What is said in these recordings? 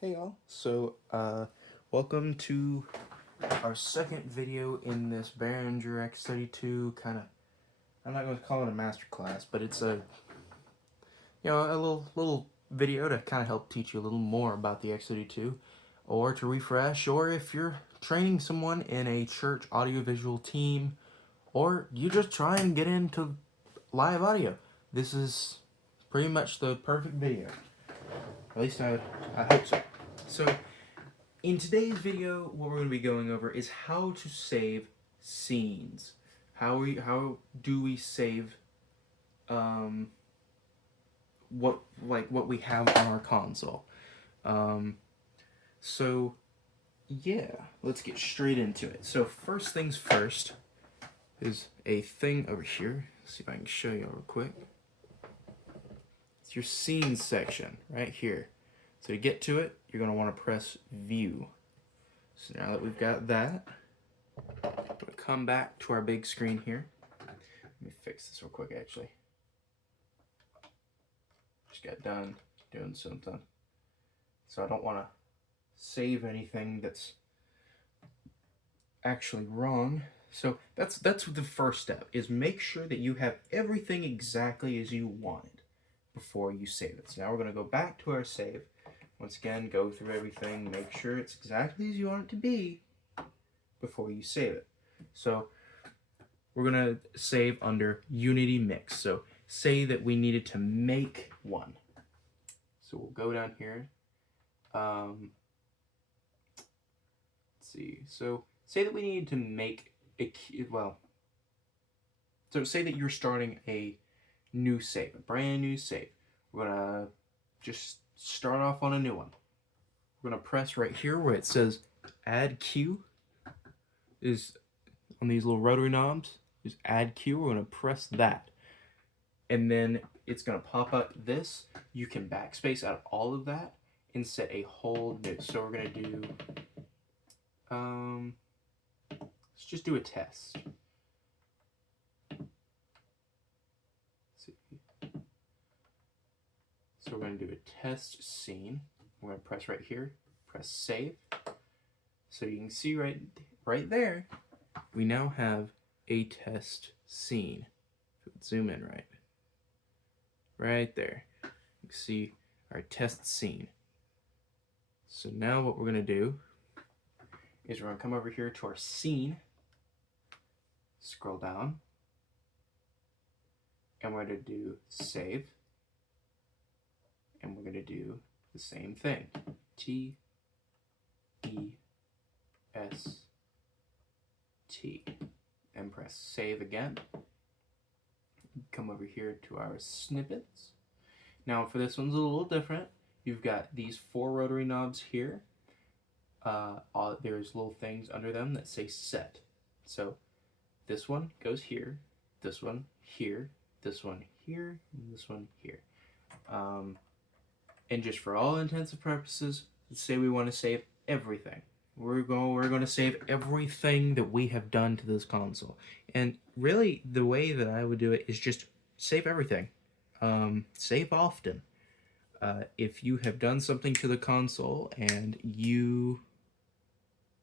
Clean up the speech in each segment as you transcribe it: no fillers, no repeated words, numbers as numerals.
Hey y'all, welcome to our second video in this Behringer X32 kind of, I'm not going to call it a master class, but it's a little video to kind of help teach you a little more about the X32, or to refresh, or if you're training someone in a church audiovisual team, or you just try and get into live audio. This is pretty much the perfect video. At least I hope so. So, in today's video, what we're going to be going over is how to save scenes. How do we save what we have on our console? Um, so yeah, let's get straight into it. So first things first is a thing over here. Let's see if I can show you real quick. It's your scenes section right here. So to get to it, you're going to want to press View. So now that we've got that, we're going to come back to our big screen here. Let me fix this real quick, actually. Just got done doing something. So I don't want to save anything that's actually wrong. So that's the first step, is make sure that you have everything exactly as you want it before you save it. So now we're going to go back to our save. Once again, go through everything, make sure it's exactly as you want it to be before you save it. So we're going to save under Unity Mix. So say that we needed to make one. So we'll go down here. Let's see. So say that we needed to make so say that you're starting a new save, a brand new save. We're going to just start off on a new one. We're going to press right here where it says Add Queue. Is on these little rotary knobs. Is Add Queue. We're going to press that. And then it's going to pop up this. You can backspace out all of that and set a whole new. So we're going to do, let's just do a test. Let's see. So we're going to do a test scene. We're going to press right here, press save. So you can see right there, we now have a test scene. Zoom in right there. You can see our test scene. So now what we're going to do is we're going to come over here to our scene, scroll down, and we're going to do save, and we're going to do the same thing. T, E, S, T, and press save again. Come over here to our snippets. Now for this one's a little different. You've got these 4 rotary knobs here. There's little things under them that say set. So this one goes here, this one here, this one here, and this one here. And just for all intents and purposes, let's say we want to save everything. We're going to save everything that we have done to this console. And really, the way that I would do it is just save everything. Save often. If you have done something to the console and you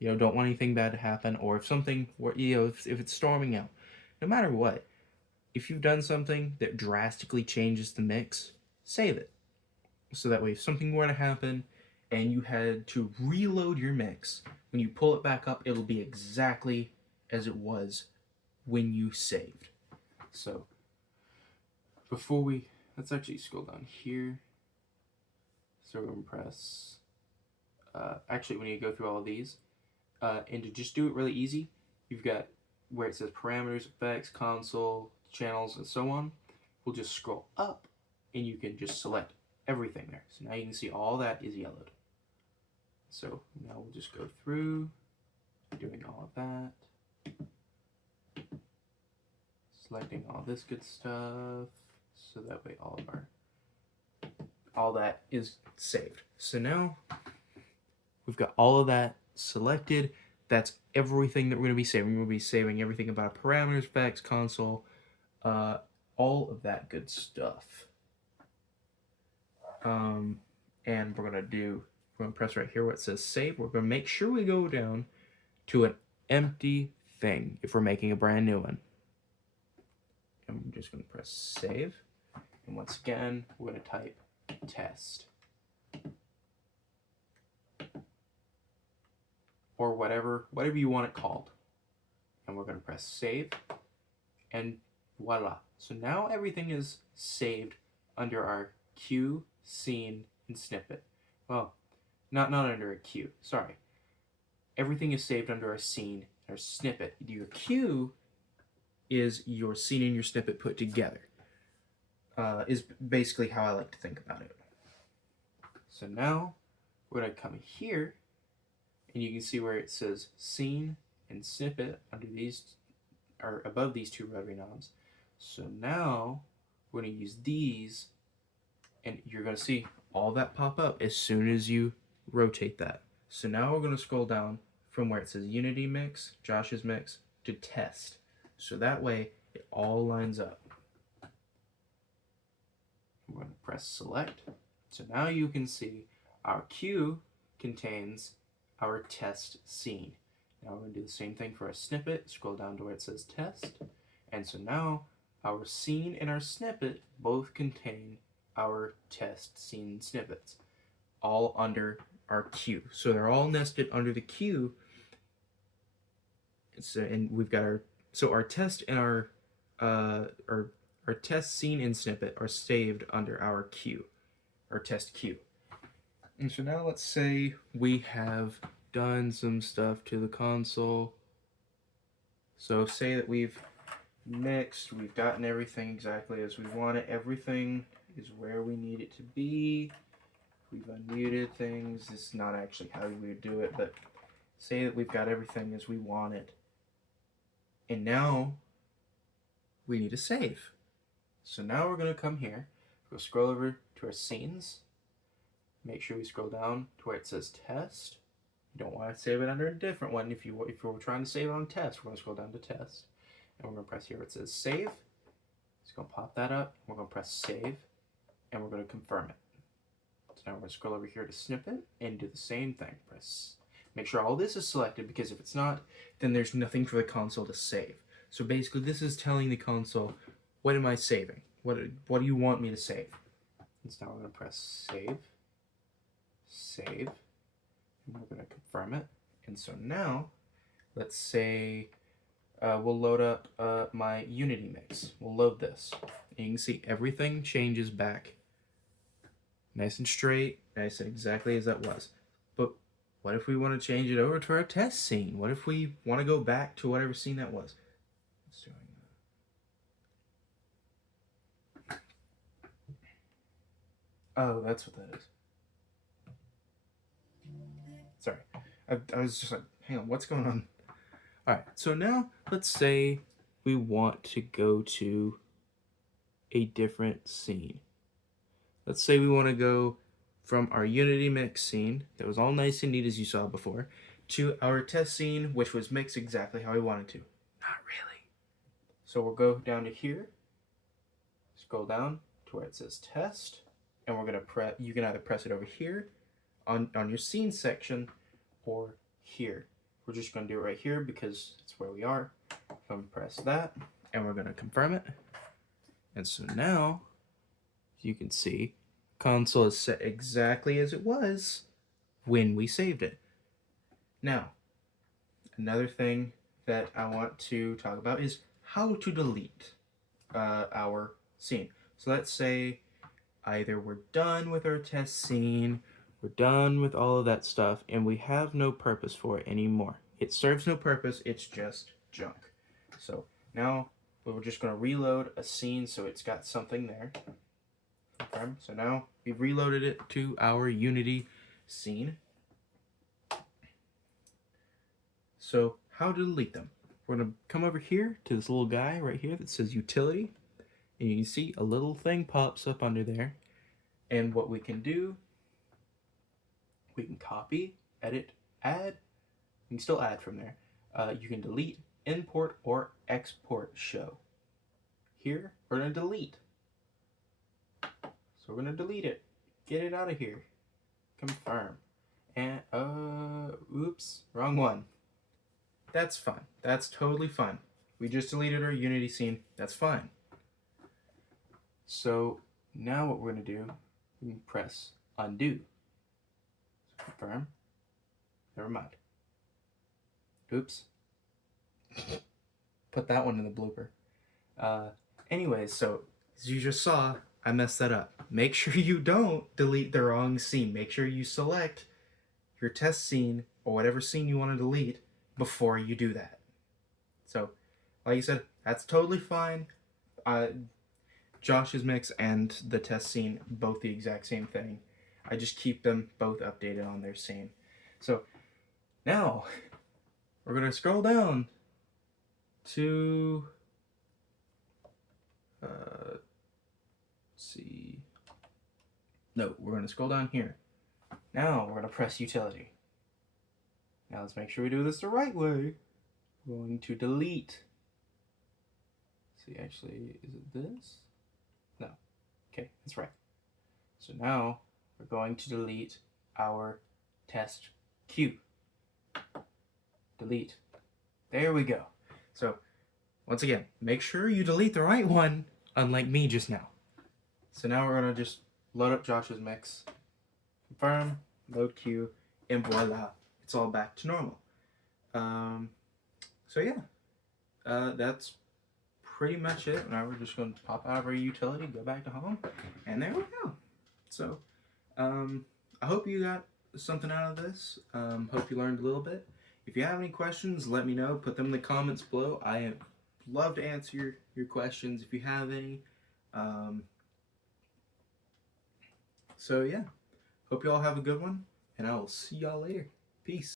don't want anything bad to happen, or if something, if it's storming out, no matter what, if you've done something that drastically changes the mix, save it. So that way, if something were to happen and you had to reload your mix, when you pull it back up, it'll be exactly as it was when you saved. So let's actually scroll down here. So we're going to press, actually when you go through all of these, and to just do it really easy, you've got where it says parameters, effects, console, channels, and so on. We'll just scroll up and you can just select everything there. So now you can see all that is yellowed. So now we'll just go through doing all of that, selecting all this good stuff, so that way all that is saved. So now we've got all of that selected. That's everything that we're going to be saving. We're going to be saving everything about parameters, effects, console, all of that good stuff. And we're going to do We're going to press right here where it says save. We're going to make sure we go down to an empty thing if we're making a brand new one. And we're just going to press save. And once again, we're going to type test. Or whatever you want it called. And we're going to press save. And voila. So now everything is saved under our cue, scene, and snippet. Well, not under a cue, sorry. Everything is saved under our scene, our snippet. Your cue is your scene and your snippet put together. Is basically how I like to think about it. So now we're going to come here, and you can see where it says scene and snippet under these, or above these two rotary knobs. So now we're going to use these, and you're going to see all that pop up as soon as you rotate that. So now we're going to scroll down from where it says Unity Mix, Josh's Mix, to Test. So that way it all lines up. We're going to press Select. So now you can see our cue contains our test scene. Now we're going to do the same thing for a snippet. Scroll down to where it says Test. And so now our scene and our snippet both contain our test scene snippets, all under our cue. So they're all nested under the cue. So, and we've got our test and our test scene and snippet are saved under our cue, our test cue. And so now let's say we have done some stuff to the console. So say that we've mixed, we've gotten everything exactly as we want it. Everything is where we need it to be. We've unmuted things. This is not actually how we would do it, but say that we've got everything as we want it. And now we need to save. So now we're going to come here, go scroll over to our scenes. Make sure we scroll down to where it says test. You don't want to save it under a different one. If you're trying to save it on test, we're going to scroll down to test. And we're going to press here where it says save. It's going to pop that up. We're going to press save. And we're going to confirm it. So now we're going to scroll over here to snippet and do the same thing. Make sure all this is selected, because if it's not, then there's nothing for the console to save. So basically this is telling the console, what am I saving? What do you want me to save? And so now we're going to press save. Save. And we're going to confirm it. And so now, let's say we'll load up my Unity mix. We'll load this. And you can see everything changes back nice and straight, nice and exactly as that was. But what if we want to change it over to our test scene? What if we want to go back to whatever scene that was? Let's do that. Oh, that's what that is. Sorry. I was just like, hang on, what's going on? Alright, so now let's say we want to go to a different scene. Let's say we want to go from our Unity mix scene, that was all nice and neat as you saw before, to our test scene, which was mixed exactly how we wanted to. Not really. So we'll go down to here, scroll down to where it says test, and we're going to you can either press it over here on your scene section or here. We're just going to do it right here because it's where we are. I'm going to press that, and we're going to confirm it. And so now, you can see, console is set exactly as it was when we saved it. Now, another thing that I want to talk about is how to delete our scene. So let's say either we're done with our test scene, we're done with all of that stuff, and we have no purpose for it anymore. It serves no purpose, it's just junk. So now we're just going to reload a scene so it's got something there. Okay, so now we've reloaded it to our Unity scene. So how to delete them? We're going to come over here to this little guy right here that says utility. And you can see a little thing pops up under there. And what we can do, we can copy, edit, add. You can still add from there. You can delete, import, or export show. Here, we're going to delete. So we're going to delete it. Get it out of here. Confirm. wrong one. That's fine. That's totally fine. We just deleted our Unity scene. That's fine. So now what we're going to do, we can press undo. Confirm. Never mind. Oops. Put that one in the blooper. Anyways, so as you just saw, I messed that up. Make sure you don't delete the wrong scene. Make sure you select your test scene or whatever scene you want to delete before you do that. So, like I said, that's totally fine. Josh's mix and the test scene, both the exact same thing. I just keep them both updated on their scene. So, now, we're going to scroll down to... let's see. No, we're going to scroll down here. Now, we're going to press utility. Now, let's make sure we do this the right way. We're going to delete. See, actually, is it this? No. Okay, that's right. So now we're going to delete our test queue. Delete. There we go. So, once again, make sure you delete the right one, unlike me just now. So now we're going to just load up Josh's mix, confirm, load queue, and voila, it's all back to normal. So yeah, that's pretty much it. Now we're just going to pop out of our utility, go back to home, and there we go. So I hope you got something out of this. Hope you learned a little bit. If you have any questions, let me know. Put them in the comments below. I love to answer your questions if you have any. So yeah, hope you all have a good one, and I will see y'all later. Peace.